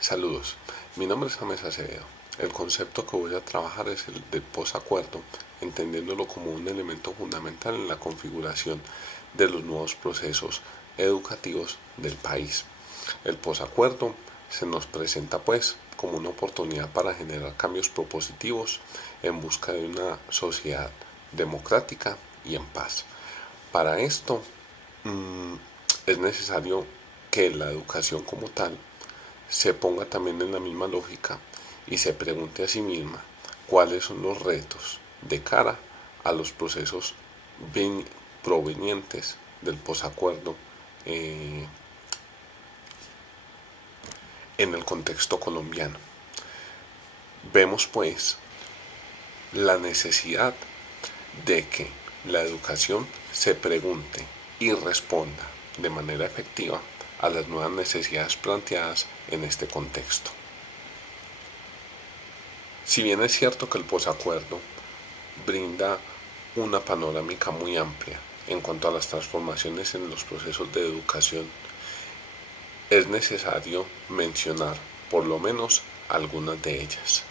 Saludos, mi nombre es James Acevedo. El concepto que voy a trabajar es el del posacuerdo, entendiéndolo como un elemento fundamental en la configuración de los nuevos procesos educativos del país. El posacuerdo se nos presenta pues como una oportunidad para generar cambios propositivos en busca de una sociedad democrática y en paz. Para esto es necesario que la educación como tal se ponga también en la misma lógica y se pregunte a sí misma cuáles son los retos de cara a los procesos provenientes del posacuerdo en el contexto colombiano. Vemos pues la necesidad de que la educación se pregunte y responda de manera efectiva a las nuevas necesidades planteadas en este contexto. Si bien es cierto que el posacuerdo brinda una panorámica muy amplia en cuanto a las transformaciones en los procesos de educación, es necesario mencionar por lo menos algunas de ellas.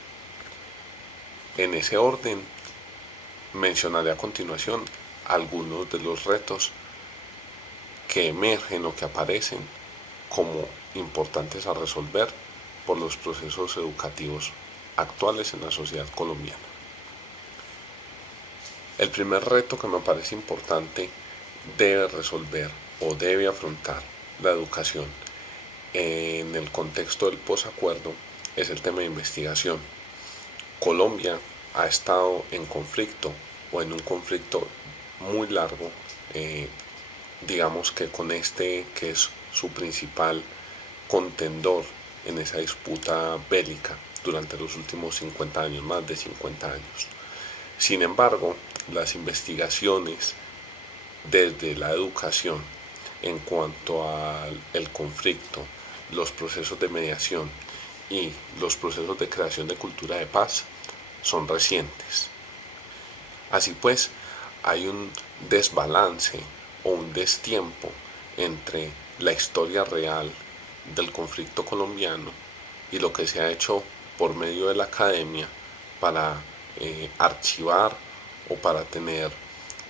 En ese orden, mencionaré a continuación algunos de los retos que emergen o que aparecen como importantes a resolver por los procesos educativos actuales en la sociedad colombiana. El primer reto que me parece importante debe resolver o debe afrontar la educación en el contexto del posacuerdo es el tema de investigación. Colombia ha estado en conflicto o en un conflicto muy largo, digamos que con este que es su principal contendor en esa disputa bélica durante los últimos 50 años, más de 50 años. Sin embargo, las investigaciones desde la educación en cuanto al conflicto, los procesos de mediación y los procesos de creación de cultura de paz son recientes. Así pues, hay un desbalance o un destiempo entre la historia real del conflicto colombiano y lo que se ha hecho por medio de la academia para archivar o para tener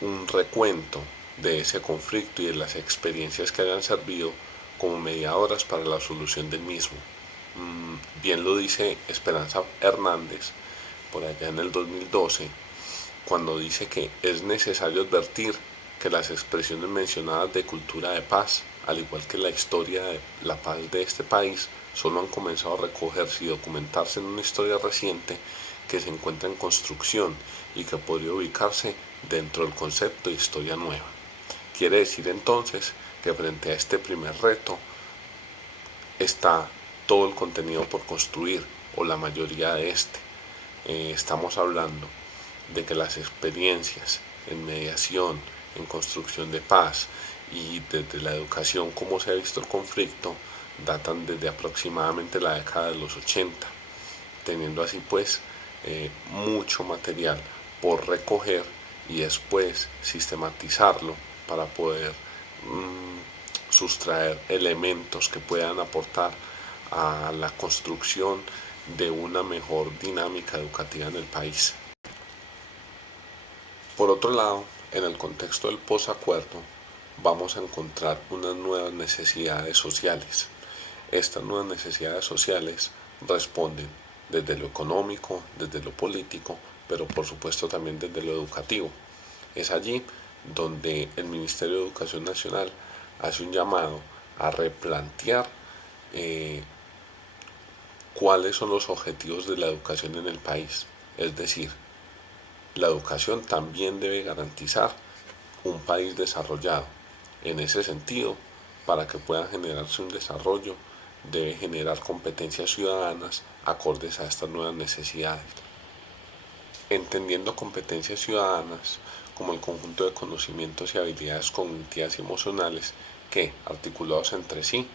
un recuento de ese conflicto y de las experiencias que hayan servido como mediadoras para la solución del mismo. Bien lo dice Esperanza Hernández por allá en el 2012, cuando dice que es necesario advertir que las expresiones mencionadas de cultura de paz, al igual que la historia de la paz de este país, solo han comenzado a recogerse y documentarse en una historia reciente que se encuentra en construcción y que podría ubicarse dentro del concepto de historia nueva. Quiere decir entonces que frente a este primer reto está todo el contenido por construir, o la mayoría de este. Estamos hablando de que las experiencias en mediación, en construcción de paz y desde la educación, como se ha visto el conflicto, datan desde aproximadamente la década de los 80, teniendo así pues mucho material por recoger y después sistematizarlo para poder sustraer elementos que puedan aportar a la construcción de una mejor dinámica educativa en el país. Por otro lado, en el contexto del posacuerdo, vamos a encontrar unas nuevas necesidades sociales. Estas nuevas necesidades sociales responden desde lo económico, desde lo político, pero por supuesto también desde lo educativo. Es allí donde el Ministerio de Educación Nacional hace un llamado a replantear cuáles son los objetivos de la educación en el país. Es decir, la educación también debe garantizar un país desarrollado. En ese sentido, para que pueda generarse un desarrollo, debe generar competencias ciudadanas acordes a estas nuevas necesidades. Entendiendo competencias ciudadanas como el conjunto de conocimientos y habilidades cognitivas y emocionales que, articulados entre sí,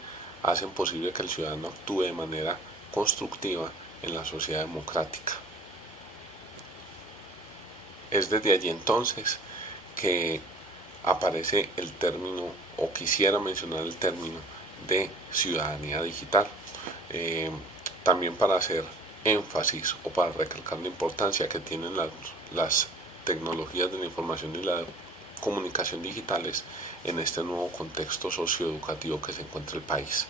hacen posible que el ciudadano actúe de manera constructiva en la sociedad democrática. Es desde allí entonces que aparece el término, o quisiera mencionar el término, de ciudadanía digital. también para hacer énfasis o para recalcar la importancia que tienen las tecnologías de la información y la comunicación digitales en este nuevo contexto socioeducativo que se encuentra el país.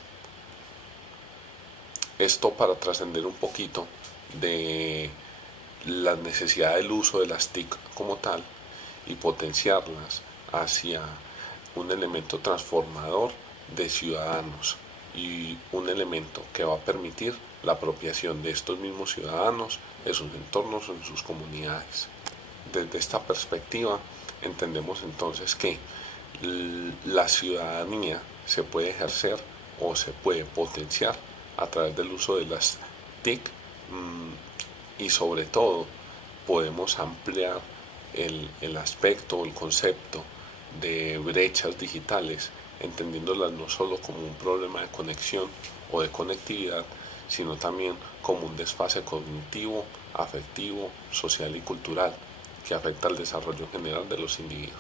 Esto para trascender un poquito de la necesidad del uso de las TIC como tal y potenciarlas hacia un elemento transformador de ciudadanos y un elemento que va a permitir la apropiación de estos mismos ciudadanos en sus entornos, en sus comunidades. Desde esta perspectiva entendemos entonces que la ciudadanía se puede ejercer o se puede potenciar a través del uso de las TIC y sobre todo podemos ampliar el aspecto, el concepto de brechas digitales, entendiéndolas no solo como un problema de conexión o de conectividad, sino también como un desfase cognitivo, afectivo, social y cultural que afecta al desarrollo general de los individuos.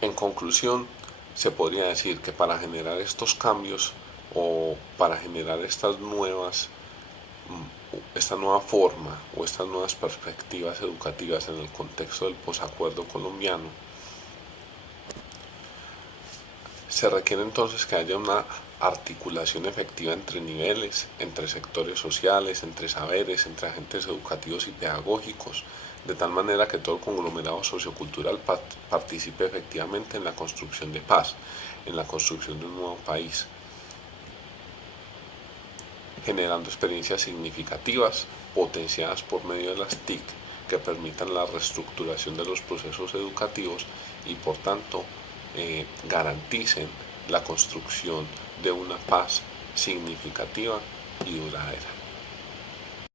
En conclusión, se podría decir que para generar estos cambios o para generar esta nueva forma o estas nuevas perspectivas educativas en el contexto del posacuerdo colombiano, se requiere entonces que haya una articulación efectiva entre niveles, entre sectores sociales, entre saberes, entre agentes educativos y pedagógicos, de tal manera que todo el conglomerado sociocultural participe efectivamente en la construcción de paz, en la construcción de un nuevo país, generando experiencias significativas potenciadas por medio de las TIC que permitan la reestructuración de los procesos educativos y por tanto garanticen la construcción de una paz significativa y duradera.